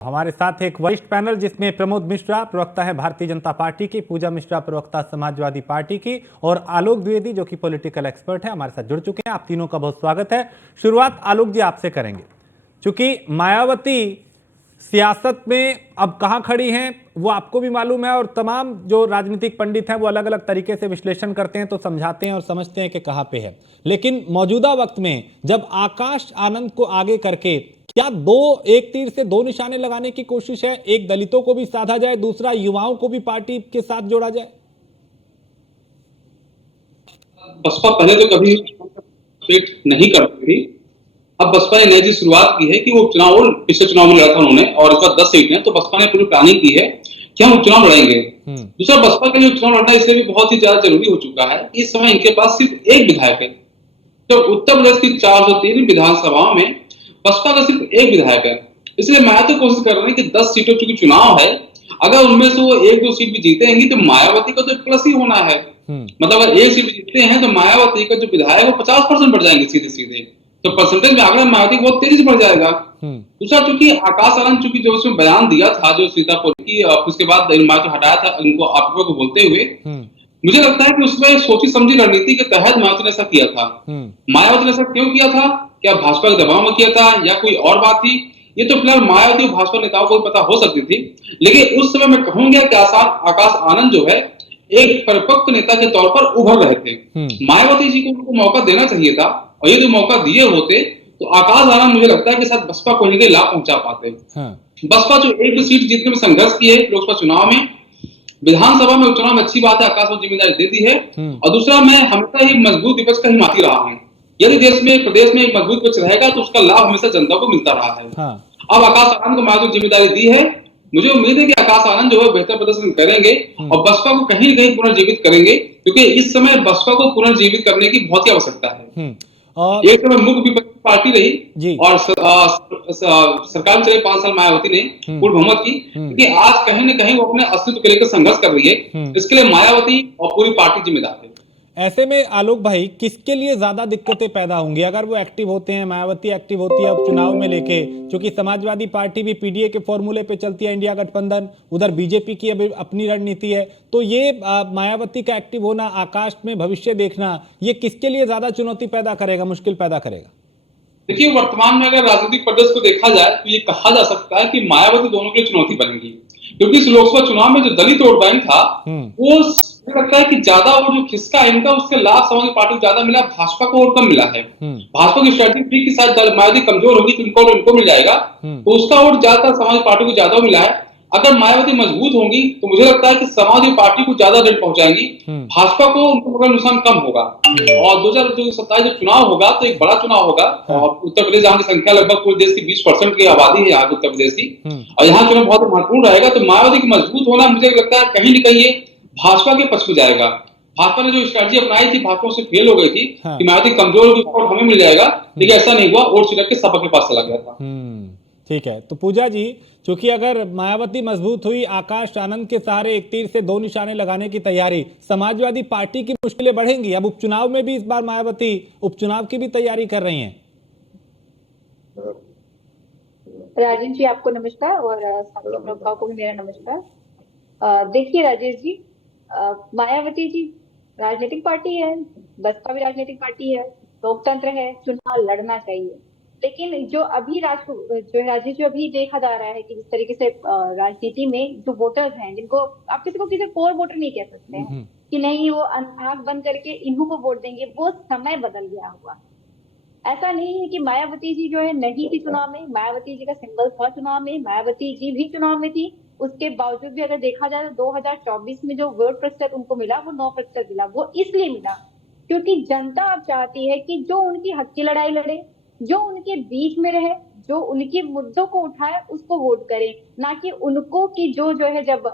हमारे साथ एक वरिष्ठ पैनल जिसमें प्रमोद मिश्रा प्रवक्ता है भारतीय जनता पार्टी की, पूजा मिश्रा प्रवक्ता समाजवादी पार्टी की और आलोक द्विवेदी जो कि पॉलिटिकल एक्सपर्ट है हमारे साथ जुड़ चुके हैं। आप तीनों का बहुत स्वागत है। शुरुआत आलोक जी आपसे करेंगे, क्योंकि मायावती सियासत में अब कहां खड़ी हैं वो आपको भी मालूम है और तमाम जो राजनीतिक पंडित हैं वो अलग अलग तरीके से विश्लेषण करते हैं, तो समझाते हैं और समझते हैं कि कहां पे है। लेकिन मौजूदा वक्त में जब आकाश आनंद को आगे करके क्या एक तीर से दो निशाने लगाने की कोशिश है, एक दलितों को भी साधा जाए, दूसरा युवाओं को भी पार्टी के साथ जोड़ा जाए? बसपा पहले तो कभी नहीं करती थी। अब बसपा ने नई शुरुआत की है कि वो पिछले चुनाव में लड़ा था उन्होंने, और इस बार 10 सीट है, तो बसपा ने पूरी प्लानिंग की है कि हम उपचुनाव लड़ेंगे। दूसरा, बसपा के लिए उपचुनाव लड़ना इसलिए भी बहुत ही ज्यादा जरूरी हो चुका है। इस समय इनके पास सिर्फ एक विधायक है। तो उत्तर प्रदेश की 403 विधानसभाओं में बसपा का सिर्फ एक विधायक है। इसलिए मैं तो कोशिश कर रहा हूँ कि 10 सीटों चूंकि चुनाव है, अगर उनमें से वो एक दो सीट भी जीतेंगी तो मायावती का तो प्लस ही होना है। मतलब अगर एक सीट जीतते हैं तो मायावती का जो विधायक है वो 50% बढ़ जाएंगे सीधे सीधे, तो परसेंटेज में आंकड़ा मायावती बहुत तेजी से बढ़ जाएगा। दूसरा, चूंकि आकाश आनंद चूंकि जो उसमें बयान दिया था जो सीतापुर की, उसके बाद मायावती हटाया था उनको आप को बोलते हुए, मुझे लगता है कि उसमें सोची समझी रणनीति के तहत मायावती ने ऐसा किया था। मायावती ने ऐसा क्यों किया था? क्या भाजपा के दबाव में किया था या कोई और बात थी? ये तो फिलहाल मायावती और भाजपा नेताओं को पता हो सकती थी, लेकिन उस समय मैं कहूंगा कि आकाश आनंद जो है एक परिपक्व नेता के तौर पर उभर रहे थे। मायावती जी को उनको मौका देना चाहिए था, और ये जो मौका दिए होते तो आकाश आनंद मुझे लगता है कि शायद बसपा को इनके लाभ पहुंचा पाते। बसपा जो एक दो सीट जीतने में संघर्ष की है लोकसभा चुनाव में, विधानसभा में उपचुनाव में अच्छी बात है, आकाश को जिम्मेदारी दे दी है। और दूसरा, मैं हमेशा ही मजबूत विपक्ष का हिमाती रहा हूं। यदि प्रदेश में एक मजबूत विपक्ष रहेगा तो उसका लाभ हमेशा जनता को मिलता रहा है। अब आकाश आनंद को मायावती जिम्मेदारी दी है, मुझे उम्मीद है कि आकाश आनंद जो है बेहतर प्रदर्शन करेंगे और बसपा को कहीं न कहीं पुनर्जीवित करेंगे, क्योंकि इस समय बसपा को पुनर्जीवित करने की बहुत ही आवश्यकता है। एक समय मुख्य विपक्षी पार्टी रही और सरकार में चले 5 साल मायावती ने पूर्ण बहुमत की, क्योंकि आज कहीं न कहीं वो अपने अस्तित्व के लिए संघर्ष कर रही है। इसके लिए मायावती और पूरी पार्टी जिम्मेदार है। ऐसे में आलोक भाई, किसके लिए ज्यादा दिक्कतें पैदा होंगी अगर वो एक्टिव होते हैं, मायावती एक्टिव होती है उपचुनाव में लेके? क्योंकि समाजवादी पार्टी भी पीडीए के फॉर्मूले पे चलती है, इंडिया गठबंधन, उधर बीजेपी की अभी अपनी रणनीति है, तो ये मायावती का एक्टिव होना, आकाश में भविष्य देखना, ये किसके लिए ज्यादा चुनौती पैदा करेगा, मुश्किल पैदा करेगा? देखिए, वर्तमान में अगर राजनीतिक परिदृश्य को देखा जाए तो ये कहा जा सकता है कि मायावती दोनों के लिए चुनौती बनेगी, क्योंकि इस लोकसभा चुनाव में जो दलित वोट बैंक था वो लगता है कि ज्यादा वोट जो खिसका इनका, उसके लाभ समाजवादी पार्टी को ज्यादा मिला, भाजपा को वोट कम मिला है। भाजपा की स्ट्रेटेजी थी कि शायद मायावती कमजोर होगी तो इनको मिल जाएगा, तो उसका वोट ज्यादातर समाजवादी पार्टी को ज्यादा मिला है। अगर मायावती मजबूत होंगी तो मुझे लगता है कि समाजवादी पार्टी को ज्यादा रेट पहुंचाएंगी, भाजपा को उनको नुकसान कम होगा। और 2027 जो चुनाव होगा तो एक बड़ा चुनाव होगा, और उत्तर प्रदेश जहाँ की संख्या लगभग पूरे देश की 20% की आबादी है यहाँ उत्तर प्रदेश की, और यहाँ चुनाव बहुत महत्वपूर्ण रहेगा। तो मायावती की मजबूत होना मुझे लगता है कहीं न कहीं भाजपा के पक्ष में जाएगा। भाजपा ने जो स्ट्रेटजी अपनाई थी, भाजपा से फेल हो गई थी कि मायावती कमजोर होगी और हमें मिल जाएगा, लेकिन ऐसा नहीं हुआ, वोट छिटक के सपा के पास चला गया था। ठीक है, तो पूजा जी, चूंकि अगर मायावती मजबूत हुई, आकाश आनंद के सहारे एक तीर से दो निशाने लगाने की तैयारी, समाजवादी पार्टी की मुश्किलें बढ़ेंगी। अब उपचुनाव में भी इस बार मायावती उपचुनाव की भी तैयारी कर रही हैं। राजेश जी आपको नमस्कार, और साथी को भी मेरा नमस्कार। देखिए राजेश जी, मायावती जी राजनीतिक पार्टी है, बसपा भी राजनीतिक पार्टी है, लोकतंत्र है, चुनाव लड़ना चाहिए। लेकिन जो अभी राजेश जो अभी देखा जा रहा है कि जिस तरीके से राजनीति में जो वोटर्स हैं, जिनको आप किसी कोर वोटर नहीं कह सकते हैं कि नहीं वो आंख बंद करके इन्हों को वोट देंगे, वो समय बदल गया हुआ। ऐसा नहीं है कि मायावती जी जो है नहीं थी चुनाव में, मायावती जी का सिंबल था चुनाव में, मायावती जी भी चुनाव में थी। उसके बावजूद भी अगर देखा जाए तो 2024 में जो वोट प्रतिशत उनको मिला वो 9% मिला। वो इसलिए मिला क्योंकि जनता अब चाहती है कि जो उनकी हक की लड़ाई लड़े, जो उनके बीच में रहे, जो उनके मुद्दों को उठाए, उसको वोट करें, ना कि उनको कि जो है जब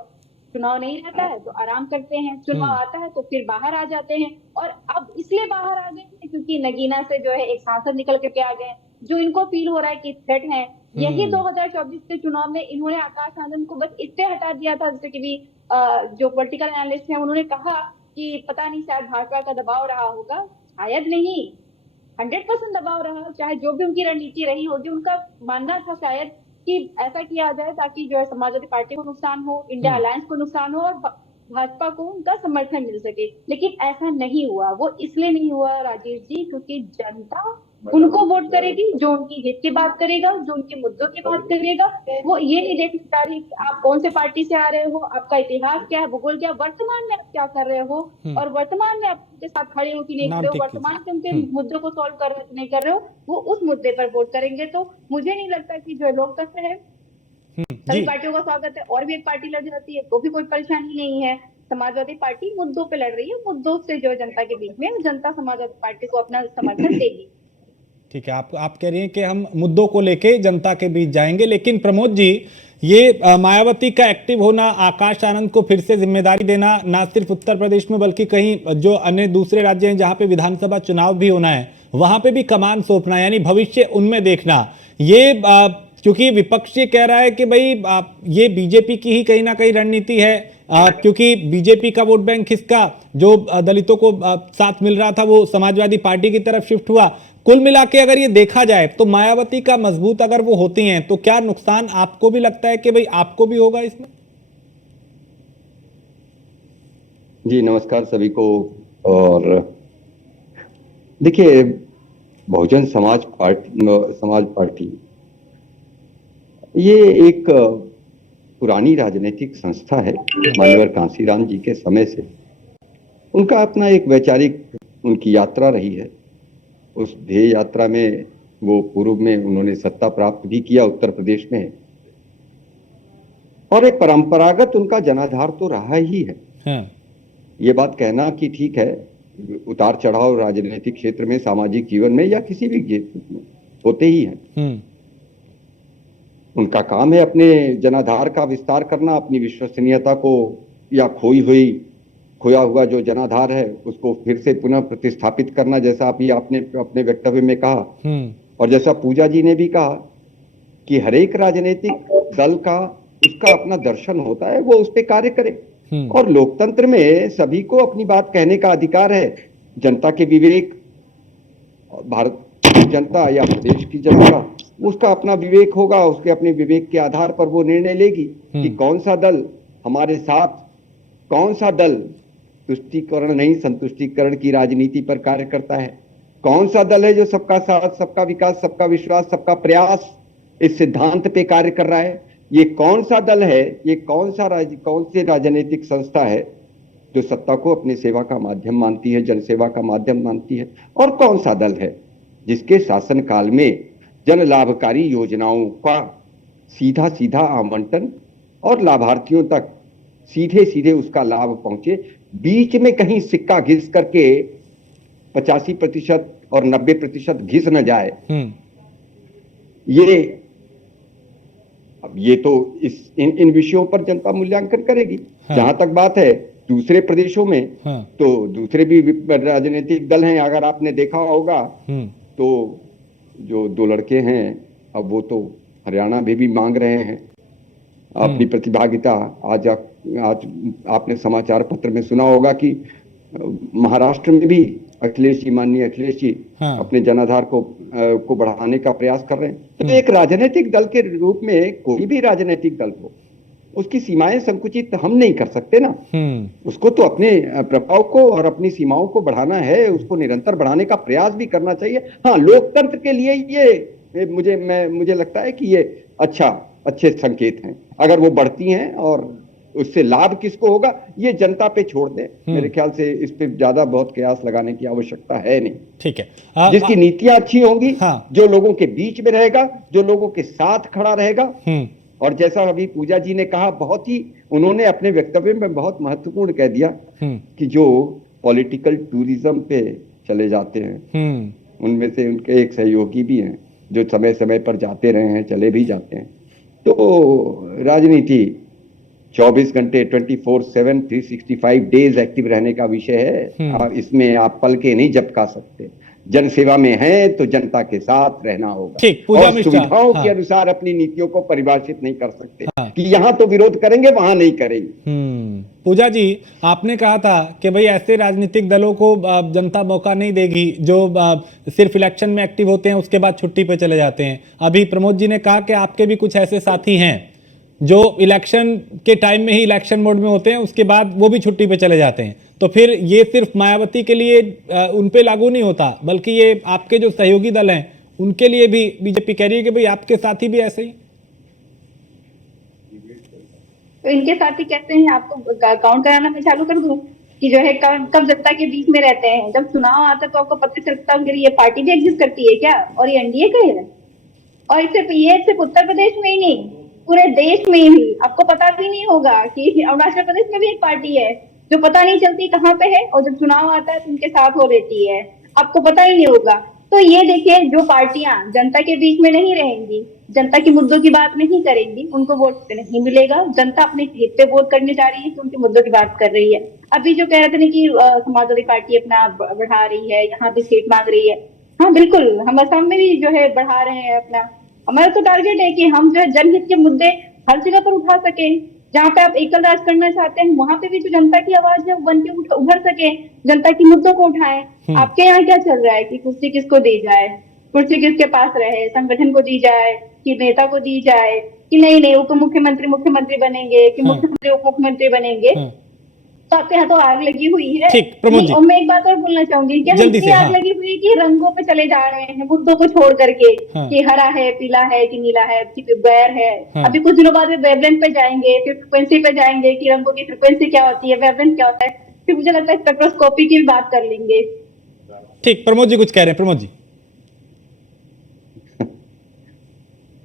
चुनाव नहीं रहता है तो आराम करते हैं, चुनाव आता है तो फिर बाहर आ जाते हैं। और अब इसलिए बाहर आ गए हैं क्योंकि नगीना से जो है एक सांसद निकल करके आ गए, जो इनको फील हो रहा है कि थ्रेट है। यही 2024 के चुनाव में इन्होंने आकाश आनंद को बस इससे हटा दिया था, जैसे कि भी जो पॉलिटिकल एनालिस्ट हैं उन्होंने कहा कि पता नहीं शायद भाजपा का दबाव रहा होगा, शायद नहीं, 100% दबाव रहा, चाहे जो भी उनकी रणनीति रही होगी, उनका मानना था शायद कि ऐसा किया जाए ताकि जो है समाजवादी पार्टी को नुकसान हो, इंडिया अलायंस को नुकसान हो और भाजपा को उनका समर्थन मिल सके। लेकिन ऐसा नहीं हुआ। वो इसलिए नहीं हुआ राजेश जी क्योंकि जनता उनको वोट करेगी जो उनकी हित की बात करेगा, जो उनके मुद्दों की बात करेगा। वो ये नहीं देख पा रही कि आप कौन से पार्टी से आ रहे हो, आपका इतिहास क्या है, भूगोल क्या है, वर्तमान में आप क्या कर रहे हो और वर्तमान में आप उनके साथ खड़े हो कि नहीं खड़े हो, वर्तमान के उनके मुद्दों को सॉल्व कर रहे हो कि नहीं कर रहे हो, वो उस मुद्दे पर वोट करेंगे। तो मुझे नहीं लगता कि जो लोकतंत्र है सभी पार्टियों का स्वागत है। और भी एक पार्टी लड़ जाती है तो भी कोई परेशानी नहीं है। समाजवादी पार्टी मुद्दों पे लड़ रही है, मुद्दों से जो जनता के बीच में जनता समाजवादी पार्टी को अपना समर्थन देगी। ठीक है, आप कह रही हैं कि हम मुद्दों को लेके जनता के बीच जाएंगे, लेकिन प्रमोद जी ये मायावती का एक्टिव होना, आकाश आनंद को फिर से जिम्मेदारी देना, ना सिर्फ उत्तर प्रदेश में बल्कि कहीं जो अन्य दूसरे राज्य हैं जहां पे विधानसभा चुनाव भी होना है वहां पे भी कमान सौंपना, यानी भविष्य उनमें देखना, ये क्योंकि विपक्ष ये कह रहा है कि भाई ये बीजेपी की ही कहीं ना कहीं रणनीति है, क्योंकि बीजेपी का वोट बैंक किसका जो दलितों को साथ मिल रहा था वो समाजवादी पार्टी की तरफ शिफ्ट हुआ। कुल मिला के अगर ये देखा जाए तो मायावती का मजबूत अगर वो होती हैं तो क्या नुकसान आपको भी लगता है कि भाई आपको भी होगा इसमें? जी नमस्कार सभी को। और देखिए, बहुजन समाज पार्टी ये एक पुरानी राजनीतिक संस्था है। मान्यवर कांशीराम जी के समय से उनका अपना एक वैचारिक उनकी यात्रा रही है। उस ध्येय यात्रा में वो पूर्व में उन्होंने सत्ता प्राप्त भी किया उत्तर प्रदेश में, और एक परंपरागत उनका जनाधार तो रहा ही है। हाँ। ये बात कहना कि ठीक है, उतार चढ़ाव राजनीतिक क्षेत्र में, सामाजिक जीवन में या किसी भी क्षेत्र में होते ही हैं। उनका काम है अपने जनाधार का विस्तार करना, अपनी विश्वसनीयता को या खोया हुआ जो जनाधार है उसको फिर से पुनः प्रतिस्थापित करना, जैसा आपने अपने वक्तव्य में कहा और जैसा पूजा जी ने भी कहा कि हर एक राजनीतिक दल का उसका अपना दर्शन होता है, वो उस पर कार्य करे। और लोकतंत्र में सभी को अपनी बात कहने का अधिकार है। जनता के विवेक, भारत की जनता या प्रदेश की जनता, उसका अपना विवेक होगा, उसके अपने विवेक के आधार पर वो निर्णय लेगी कि कौन सा दल हमारे साथ, कौन सा दल तुष्टीकरण नहीं संतुष्टीकरण की राजनीति पर कार्य करता है, कौन सा दल है जो सबका साथ, सबका विकास, सबका विश्वास, सबका प्रयास इस सिद्धांत पे कार्य कर रहा है। ये कौन सा दल है, ये कौन सी राजनीतिक संस्था है जो सत्ता को अपने सेवा का माध्यम मानती है, जनसेवा का माध्यम मानती है, और कौन सा दल है जिसके शासनकाल में जन लाभकारी योजनाओं का सीधा सीधा आवंटन और लाभार्थियों तक सीधे सीधे उसका लाभ पहुंचे, बीच में कहीं सिक्का घिस करके 85% और 90% घिस न जाए। ये तो इन विषयों पर जनता मूल्यांकन करेगी। हाँ। जहां तक बात है दूसरे प्रदेशों में, हाँ। तो दूसरे भी राजनीतिक दल हैं, अगर आपने देखा होगा तो जो 2 लड़के हैं अब वो तो हरियाणा में भी मांग रहे हैं अपनी प्रतिभागिता। आज आपने समाचार पत्र में सुना होगा कि महाराष्ट्र में भी माननीय अखिलेश जी हाँ। अपने जनाधार को बढ़ाने का प्रयास कर रहे हैं। तो एक राजनीतिक दल के रूप में कोई भी राजनीतिक दल हो, उसकी सीमाएं संकुचित हम नहीं कर सकते ना। उसको तो अपने प्रभाव को और अपनी सीमाओं को बढ़ाना है, उसको निरंतर बढ़ाने का प्रयास भी करना चाहिए। हाँ, लोकतंत्र के लिए ये मुझे लगता है कि ये अच्छे संकेत हैं। अगर वो बढ़ती हैं और उससे लाभ किसको होगा ये जनता पे छोड़ दें। मेरे ख्याल से इस पे ज्यादा बहुत कयास लगाने की आवश्यकता है नहीं। ठीक है। जिसकी नीतियां अच्छी होंगी, हाँ। जो लोगों के बीच में रहेगा, जो लोगों के साथ खड़ा रहेगा, और जैसा अभी पूजा जी ने कहा, बहुत ही उन्होंने अपने वक्तव्य में बहुत महत्वपूर्ण कह दिया कि जो पॉलिटिकल टूरिज्म पे चले जाते हैं उनमें से उनके एक सहयोगी भी हैं जो समय समय पर जाते रहे हैं, चले भी जाते हैं। तो राजनीति 24 घंटे 24/7 365 डेज एक्टिव रहने का विषय है। इसमें आप पल के नहीं झपका सकते। जनसेवा में है तो जनता के साथ रहना होगा और सुविधाओं के अनुसार अपनी नीतियों को परिभाषित नहीं कर सकते कि यहाँ तो विरोध करेंगे वहां नहीं करेंगे। पूजा जी, आपने कहा था कि भाई ऐसे राजनीतिक दलों को जनता मौका नहीं देगी जो सिर्फ इलेक्शन में एक्टिव होते हैं उसके बाद छुट्टी पे चले जाते हैं। अभी प्रमोद जी ने कहा कि आपके भी कुछ ऐसे साथी हैं जो इलेक्शन के टाइम में ही इलेक्शन मोड में होते हैं, उसके बाद वो भी छुट्टी पे चले जाते हैं। तो फिर ये सिर्फ मायावती के लिए उन पे लागू नहीं होता, बल्कि ये आपके जो सहयोगी दल हैं उनके लिए भी बीजेपी कह रही है कि भाई आपके साथी भी ऐसे ही। तो इनके साथी कहते हैं, आपको काउंट कराना मैं चालू कर दूं कि जो है कब जनता के बीच में रहते हैं, जब चुनाव आता है तो आपको पता चलता है कि ये पार्टी भी एग्जिस्ट करती है क्या, और ये एनडीए का है। और सिर्फ उत्तर प्रदेश में ही नहीं, पूरे देश में ही आपको पता भी नहीं होगा कि अरुणाचल प्रदेश में भी एक पार्टी है जो पता नहीं चलती कहाँ पे है, और जब चुनाव आता है तो उनके साथ हो रहती है, आपको पता ही नहीं होगा। तो ये देखिए, जो पार्टियां जनता के बीच में नहीं रहेंगी, जनता के मुद्दों की बात नहीं करेंगी, उनको वोट नहीं मिलेगा। जनता अपने हित पे वोट करने जा रही है तो उनके मुद्दों की बात कर रही है। अभी जो कह रहे थे ना कि समाजवादी पार्टी अपना बढ़ा रही है, यहाँ भी सीट मांग रही है, हाँ बिल्कुल, हम असम में भी जो है बढ़ा रहे हैं अपना। हमारा तो टारगेट है कि हम जो है जनहित के मुद्दे हर जगह पर उठा सके। जहाँ पे आप एकल राज करना चाहते हैं वहां पे भी जो जनता की आवाज है वो बन के उभर सके, जनता के मुद्दों को उठाएं। आपके यहाँ क्या चल रहा है कि कुर्सी किसको दी जाए, कुर्सी किसके पास रहे, संगठन को दी जाए कि नेता को दी जाए, कि नहीं उप मुख्यमंत्री मुख्यमंत्री बनेंगे कि मुख्यमंत्री उप मुख्यमंत्री बनेंगे। तो आपके यहाँ तो आग लगी हुई है। ठीक, प्रमोद जी। और मैं एक बात और बोलना चाहूंगी, क्या इतनी आग लगी हुई है कि रंगों पे चले जा रहे हैं मुद्दों को छोड़ करके, कि हरा है, पीला है कि नीला है कि बैर है। अभी कुछ दिनों बाद वेवलेंथ पे जाएंगे, फिर फ्रिक्वेंसी पे जाएंगे कि रंगों की फ्रिक्वेंसी क्या होती है, वेवलेंथ क्या होता है, फिर मुझे लगता है स्पेक्ट्रोस्कोपी की भी बात कर लेंगे। ठीक, प्रमोद जी कुछ कह रहे हैं। प्रमोद जी।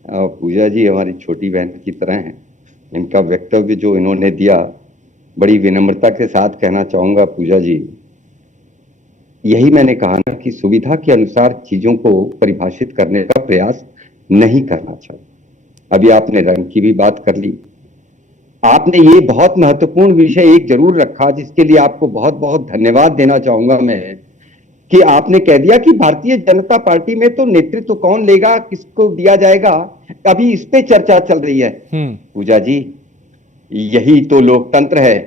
पूजा जी हमारी छोटी बहन की तरह हैं। इनका वक्तव्य जो इन्होंने दिया, बड़ी विनम्रता के साथ कहना चाहूंगा पूजा जी, यही मैंने कहा ना कि सुविधा के अनुसार चीजों को परिभाषित करने का प्रयास नहीं करना चाहिए। अभी आपने रंग की भी बात कर ली। आपने ये बहुत महत्वपूर्ण विषय एक जरूर रखा, जिसके लिए आपको बहुत बहुत धन्यवाद देना चाहूंगा मैं, कि आपने कह दिया कि भारतीय जनता पार्टी में तो नेतृत्व कौन लेगा, किसको दिया जाएगा, अभी इस पे चर्चा चल रही है। पूजा जी, यही तो लोकतंत्र है।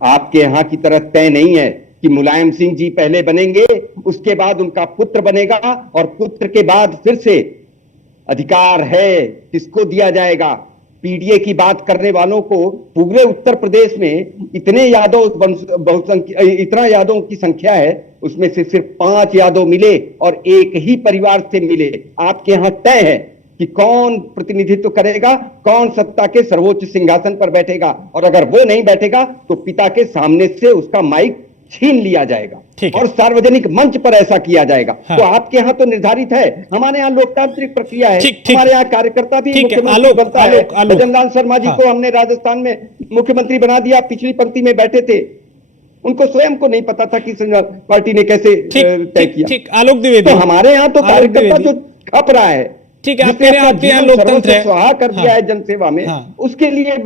आपके यहाँ की तरह तय नहीं है कि मुलायम सिंह जी पहले बनेंगे, उसके बाद उनका पुत्र बनेगा, और पुत्र के बाद फिर से अधिकार है किसको दिया जाएगा। पीडीए की बात करने वालों को पूरे उत्तर प्रदेश में इतना यादवों की संख्या है, उसमें से सिर्फ 5 यादव मिले और एक ही परिवार से मिले। आपके यहाँ तय है कि कौन प्रतिनिधित्व करेगा, कौन सत्ता के सर्वोच्च सिंहासन पर बैठेगा, और अगर वो नहीं बैठेगा तो पिता के सामने से उसका माइक छीन लिया जाएगा और सार्वजनिक मंच पर ऐसा किया जाएगा। हाँ। तो आपके यहाँ तो निर्धारित है, हमारे यहाँ लोकतांत्रिक प्रक्रिया है। हमारे यहाँ कार्यकर्ता भी मुख्यमंत्री बनता है। भजन लाल शर्मा जी को हमने राजस्थान में मुख्यमंत्री बना दिया, पिछली पंक्ति में बैठे थे, उनको स्वयं को नहीं पता था कि पार्टी ने कैसे तय किया। आलोक द्विवेदी, तो हमारे यहाँ तो कार्यकर्ता जो खप रहा है, ठीक है, आपके यहाँ लोकतंत्र है, स्वाहा कर दिया है जनसेवा में, उसके लिए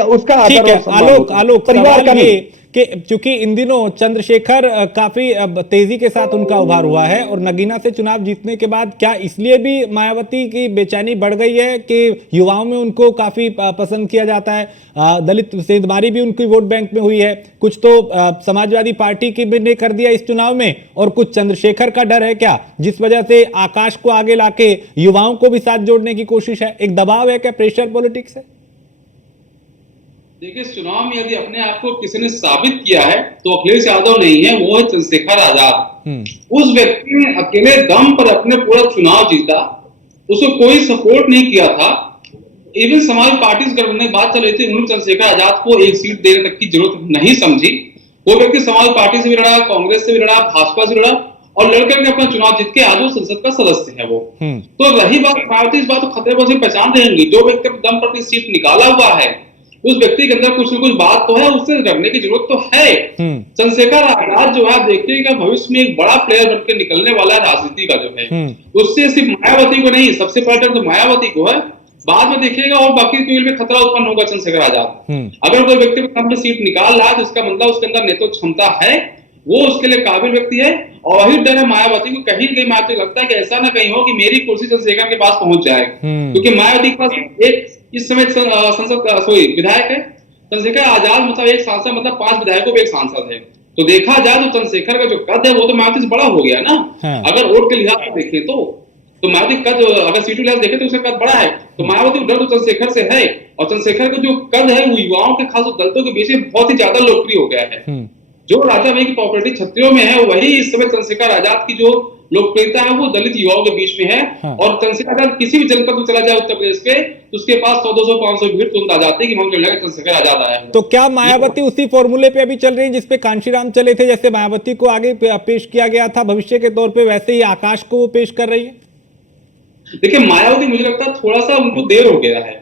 उसका आलोक परिवार का नहीं। कि चूंकि इन दिनों चंद्रशेखर काफी तेजी के साथ उनका उभार हुआ है और नगीना से चुनाव जीतने के बाद क्या इसलिए भी मायावती की बेचैनी बढ़ गई है कि युवाओं में उनको काफी पसंद किया जाता है, दलित सेंधमारी भी उनकी वोट बैंक में हुई है, कुछ तो समाजवादी पार्टी की भी ने कर दिया इस चुनाव में, और कुछ चंद्रशेखर का डर है क्या, जिस वजह से आकाश को आगे लाके युवाओं को भी साथ जोड़ने की कोशिश है, एक दबाव है क्या, प्रेशर पॉलिटिक्स है? देखिए, इस चुनाव में यदि अपने आप को किसी ने साबित किया है तो अखिलेश यादव नहीं है, वो है चंद्रशेखर आजाद। उस व्यक्ति ने अकेले दम पर अपने पूरा चुनाव जीता, उसको कोई सपोर्ट नहीं किया था। इवन समाज पार्टी से गठबंधन की बात चल रही थी, उन्होंने चंद्रशेखर आजाद को एक सीट देने तक की जरूरत नहीं समझी। वो व्यक्ति समाज पार्टी से भी लड़ा, कांग्रेस से भी लड़ा, भाजपा से लड़ा, और लड़कर के अपना चुनाव जीत के आज वो संसद का सदस्य है वो। तो रही बात मायावती, इस बात को खतरे पर पहचान रहेंगी, जो व्यक्ति दम पर सीट निकाला हुआ है उस व्यक्ति के अंदर कुछ न कुछ बात तो है, उससे लड़ने की जरूरत तो है। चंद्रशेखर आजाद जो है, आप देखिएगा भविष्य में एक बड़ा प्लेयर बनकर निकलने वाला है राजनीति का जो है, उससे सिर्फ मायावती को नहीं, सबसे पहले तो मायावती को है, बाद में देखिएगा और बाकी के लिए खतरा उत्पन्न होगा चंद्रशेखर आजाद। अगर कोई व्यक्ति कम पे सीट निकाल रहा है तो इसका मतलब उसके अंदर नेतृत्व क्षमता है, वो उसके लिए काबिल व्यक्ति है। और वही डर है मायावती को, कहीं कहीं मायावती को लगता है कि ऐसा ना कहीं हो कि मेरी कुर्सी चंद्रशेखर के पास पहुंच जाए, क्योंकि मायावती के पास एक इस समय संसद विधायक है, चंद्रशेखर आजाद मतलब एक सांसद मतलब 5 विधायकों पे एक सांसद है। तो देखा जाए तो चंद्रशेखर का जो कद है वो तो मायावती से बड़ा हो गया ना। हाँ। अगर वोट के लिहाज से देखें तो मायावती कद, अगर सीटों के लिहाज देखें तो उसका कद बड़ा है। तो मायावती को डर तो चंद्रशेखर से है, और चंद्रशेखर का जो कद है वो युवाओं के खास दलितों के बीच में बहुत ही ज्यादा लोकप्रिय हो गया है। जो राजा भाई की पॉपुलरिटी छत्रियों में है वही इस समय चंद्रशेखर आजाद की जो लोकप्रियता है वो दलित युवाओं के बीच में है। हाँ। और चंद्रशेखर आजाद किसी भी जनपद में चला जाए उत्तर प्रदेश के तो उसके पास 100, 200, 500 भीड़ तुरंत आ जाती है कि हम चल जाएगा चंद्रशेखर आजाद आया है। तो क्या मायावती उसी फॉर्मूले पे अभी चल रही है जिसपे कांशीराम चले थे? जैसे मायावती को आगे पेश किया गया था भविष्य के तौर पे, वैसे ही आकाश को वो पेश कर रही है? देखिए मायावती मुझे लगता है थोड़ा सा उनको देर हो गया है।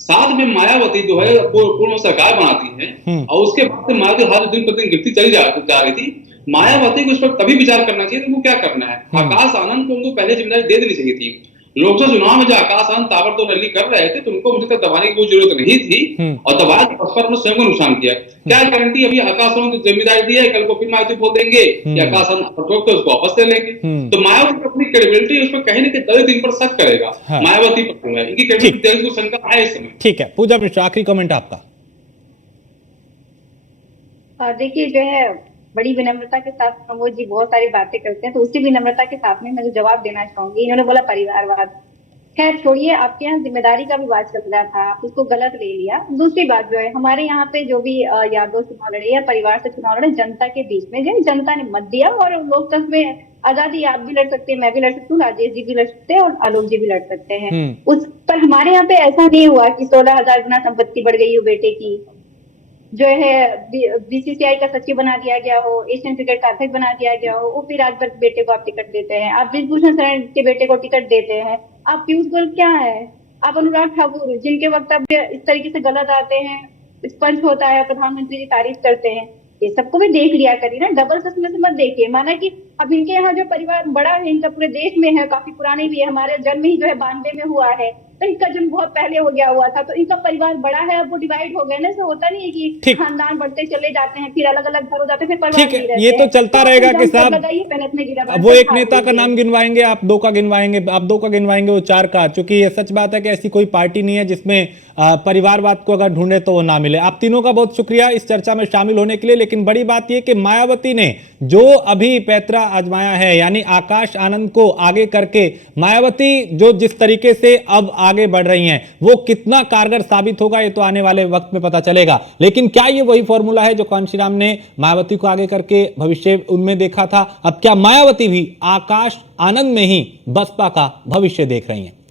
साथ में मायावती जो है पूर्ण सरकार बनाती है और उसके बाद से मायावती हाथ दिन प्रतिदिन गिरती चली जा रही थी। मायावती को इस पर तभी विचार करना चाहिए उनको क्या करना है। आकाश आनंद को उनको पहले जिम्मेदारी दे देनी चाहिए थी। लोकसभा चुनाव में जो आकाश आनंद ताबड़तोड़ रैली कर रहे थे तो उनको मुझे दबाने की कोई जरूरत नहीं थी, और दबाया तो बसपा ने स्वयं को नुकसान किया। क्या गारंटी अभी आकाश आनंद को जिम्मेदारी दी है, कल को फिर मायावती बोल देंगे कि आकाश आनंद उसको वापस ले लेंगे। तो मायावती अपनी क्रेडिबिलिटी उस पर कहीं ना कहीं दलित इन पर शक करेगा। मायावती पर इनकी क्रेडिबिलिटी को शंका है इस समय। ठीक है, पूजा मिश्रा आखिरी कमेंट आपका। देखिए जो है बड़ी विनम्रता के साथ प्रमोद जी बहुत सारी बातें करते हैं, तो उसी विनम्रता के साथ में मैं जो जवाब देना चाहूंगी, इन्होंने बोला परिवारवाद। खैर छोड़िए, आपके यहाँ जिम्मेदारी का भी बात चल रहा था, आप उसको गलत ले लिया। दूसरी बात जो है, हमारे यहाँ पे जो भी यादव चुनाव लड़े या परिवार से चुनाव लड़े, जनता के बीच में गए, जनता ने मत दिया। और लोकतंत्र में आजादी आप भी लड़ सकते हैं, मैं भी लड़ सकती हूँ, राजेश जी भी लड़ सकते हैं और आलोक जी भी लड़ सकते हैं। उस पर हमारे यहाँ पे ऐसा नहीं हुआ कि 16,000 गुना संपत्ति बढ़ गई हो बेटे की, जो है बीसीसीआई का सचिव बना दिया गया हो, एशियन क्रिकेट का अध्यक्ष बना दिया गया हो, वो फिर राजभर के बेटे को आप टिकट देते हैं, आप ब्रिजभूषण शरण के बेटे को टिकट देते हैं, आप पीयूष गोयल क्या है, आप अनुराग ठाकुर जिनके वक्तव्य इस तरीके से गलत आते हैं, स्पंज होता है, प्रधानमंत्री की तारीफ करते हैं, ये सबको भी देख लिया करिए ना, डबल चश्मे से मत देखिए। माना कि अब इनके यहाँ जो परिवार बड़ा है, इनका पूरे देश में है, काफी पुरानी भी है, हमारे जन्म ही जो है 92 में हुआ है, तो इनका जन्म बहुत पहले हो गया हुआ था, तो इनका परिवार बड़ा है, अब वो डिवाइड हो गए ना। ऐसा होता नहीं है कि खानदान बढ़ते चले जाते हैं, फिर अलग अलग घर हो जाते हैं, फिर परिवार ठीक है, ये तो चलता रहेगा कि साहब वो एक नेता का नाम गिनवाएंगे, आप दो का गिनवाएंगे, आप दो का गिनवाएंगे, वो 4 का, चूंकि ये सच बात है कि ऐसी कोई पार्टी नहीं है जिसमें परिवारवाद को अगर ढूंढे तो वो ना मिले। आप तीनों का बहुत शुक्रिया इस चर्चा में शामिल होने के लिए। लेकिन बड़ी बात यह कि मायावती ने जो अभी पैतरा आजमाया है, यानी आकाश आनंद को आगे करके, मायावती जो जिस तरीके से अब आगे बढ़ रही हैं, वो कितना कारगर साबित होगा ये तो आने वाले वक्त में पता चलेगा। लेकिन क्या ये वही फॉर्मूला है जो कांशीराम ने मायावती को आगे करके भविष्य उनमें देखा था? अब क्या मायावती भी आकाश आनंद में ही बसपा का भविष्य देख रही हैं?